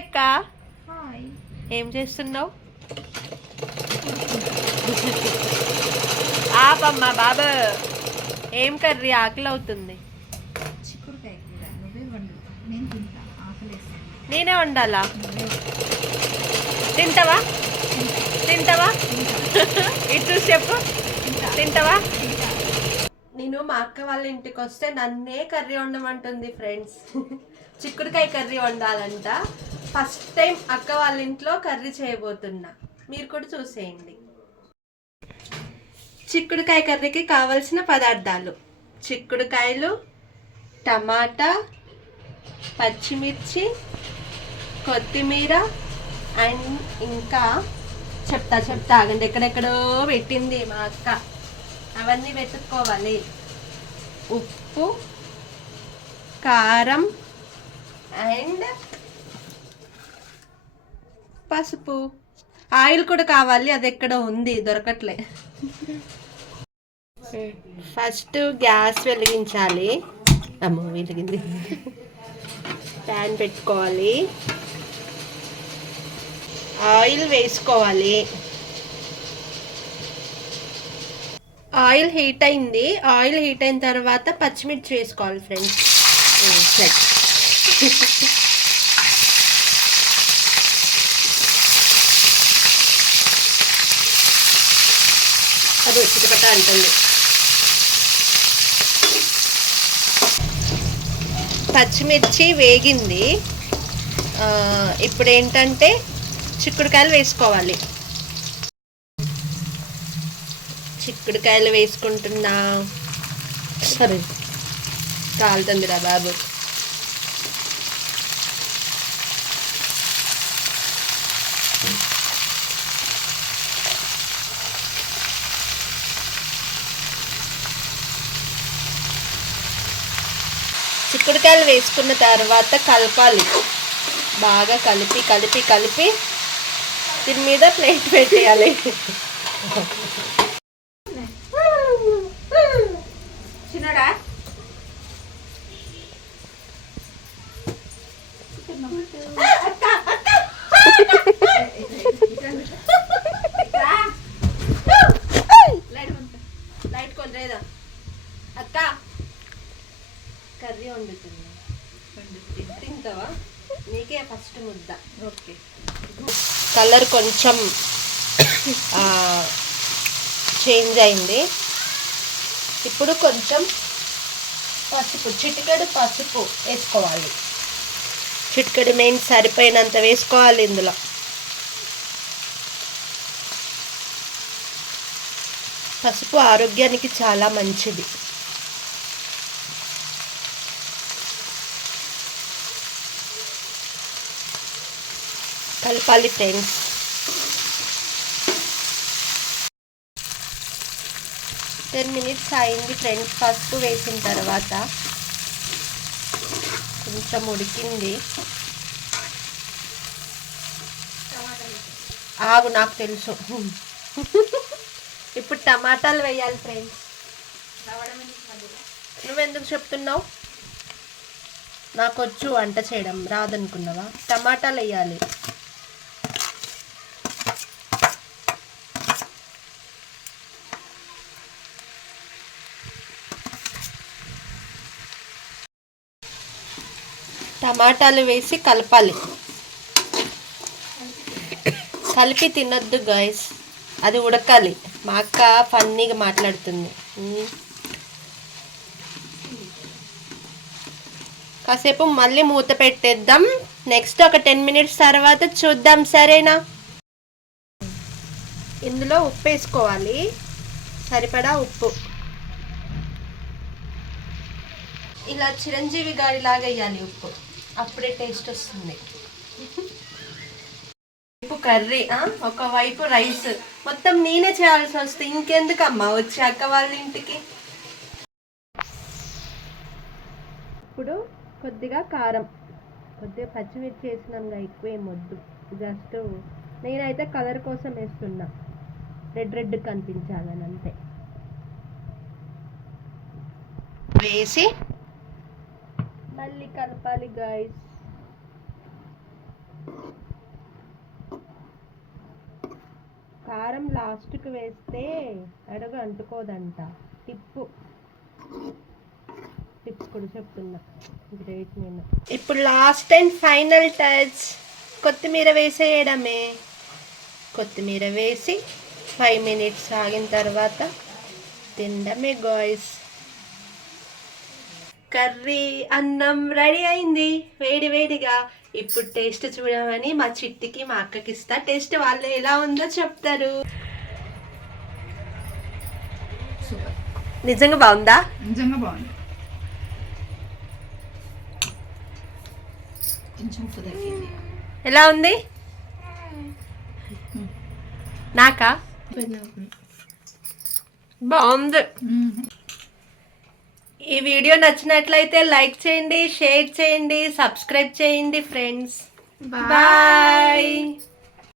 అక్క. ఏం చేస్తున్నావు? ఆపమ్మా బాబు. ఏం కర్రీ? ఆకలి అవుతుంది. నేనే వండాలా? తింటావా? తింటావా? ఇటు చెప్పు. తింటావా? నేను మా అక్క వాళ్ళ ఇంటికి వస్తే నన్నే కర్రీ వండమంటుంది ఫ్రెండ్స్. చిక్కుడుకాయ కర్రీ వండాలంట. ఫస్ట్ టైం అక్క వాళ్ళ ఇంట్లో కర్రీ చేయబోతున్నా. మీరు కూడా చూసేయండి. చిక్కుడుకాయ కర్రీకి కావలసిన పదార్థాలు: చిక్కుడుకాయలు, టమాటా, పచ్చిమిర్చి, కొత్తిమీర అండ్ ఇంకా చెప్తా ఆగండి, ఎక్కడెక్కడో పెట్టింది మా అక్క. అవన్నీ వెతుక్కోవాలి. ఉప్పు, కారం అండ్ పసుపు. ఆయిల్ కూడా కావాలి, అది ఎక్కడో ఉంది, దొరకట్లే. ఫస్ట్ గ్యాస్ వెలిగించాలి. అమ్మో వెలిగింది. ప్యాన్ పెట్టుకోవాలి. ఆయిల్ వేసుకోవాలి. ఆయిల్ హీట్ అయింది. ఆయిల్ హీట్ అయిన తర్వాత పచ్చిమిర్చి వేసుకోవాలి ఫ్రెండ్స్. అది చిటపట అంటుంది. పచ్చిమిర్చి వేగింది. ఇప్పుడు ఏంటంటే చిక్కుడుకాయలు వేసుకోవాలి. చిక్కుడుకాయలు వేసుకుంటున్నా. సరే కాలుతుందిరా బాబు. చిక్కుడుకాయలు వేసుకున్న తర్వాత కలపాలి. బాగా కలిపి కలిపి కలిపి దీని మీద ప్లేట్ పెట్టేయాలి. చిన్నడా లైట్ కొంచెం అక్క కర్రీ వండుతుంది. తింటావా? నీకే ఫస్ట్ ముద్ద. ఓకే. కలర్ కొంచెం చేంజ్ అయింది. ఇప్పుడు కొంచెం పసుపు, చిటికెడు పసుపు వేసుకోవాలి. చిటికెడు మెయిన్ సరిపోయినంత వేసుకోవాలి ఇందులో. పసుపు ఆరోగ్యానికి చాలా మంచిది. కలపాలి ఫ్రెండ్స్. టెన్ మినిట్స్ అయింది ఫ్రెండ్స్. పసుపు వేసిన తర్వాత కొంచెం ఉడికింది. ఆగు, నాకు తెలుసు. ఇప్పుడు టమాటాలు వేయాలి ఫ్రెండ్స్. నువ్వెందుకు చెప్తున్నావు? నాకు వచ్చు వంట చేయడం, రాదనుకున్నావా? టమాటాలు వేయాలి. టమాటాలు వేసి కలపాలి. కలిపి తినొద్దు గాయస్, అది ఉడకాలి. మా అక్క ఫన్నీగా మాట్లాడుతుంది. కాసేపు మళ్ళీ మూత పెట్టేద్దాం. నెక్స్ట్ ఒక 10 మినిట్స్ తర్వాత చూద్దాం, సరేనా? ఇందులో ఉప్పు వేసుకోవాలి, సరిపడా ఉప్పు. ఇలా చిరంజీవి గారి లాగా వేయాలి ఉప్పు, అప్పుడే టేస్ట్ వస్తుంది. కర్రీ ఒకవైపు రైస్, మొత్తం నేనే చేయాల్సి వస్తే ఇంకెందుకమ్మా వచ్చి అక్క వాళ్ళ ఇంటికి. ఇప్పుడు కొద్దిగా కారం, కొద్దిగా పచ్చిమిర్చి వేసినాం, ఎక్కువ ఏం వద్దు. జస్ట్ నేనైతే కలర్ కోసం వేస్తున్నా, రెడ్ కనిపించాలని అంతే. వేసి మళ్ళీ కలపాలి గాయస్. కారం లాస్ట్కి వేస్తే అడుగు అంటుకోదంట. టిప్పు టిప్స్ కూడా చెప్తున్నా. గ్రేట్. నేను ఇప్పుడు లాస్ట్ అండ్ ఫైనల్ టచ్ కొత్తిమీర వేసేయడమే. కొత్తిమీర వేసి 5 minutes ఆగిన తర్వాత తినడమే గాయ్స్. కర్రీ అన్నం రెడీ అయింది వేడి వేడిగా. ఇప్పుడు టేస్ట్ చూడమని మా చిట్టికి మా అక్కకి ఇస్తా. టేస్ట్ వాళ్ళు ఎలా ఉందో చెప్తారు. నిజంగా బాగుందా? నిజంగా బాగుంది. ఎలా ఉంది? నాకా బాగుంది. ఈ వీడియో నచ్చినట్లయితే లైక్ చేయండి, షేర్ చేయండి, సబ్స్క్రైబ్ చేయండి ఫ్రెండ్స్. బాయ్.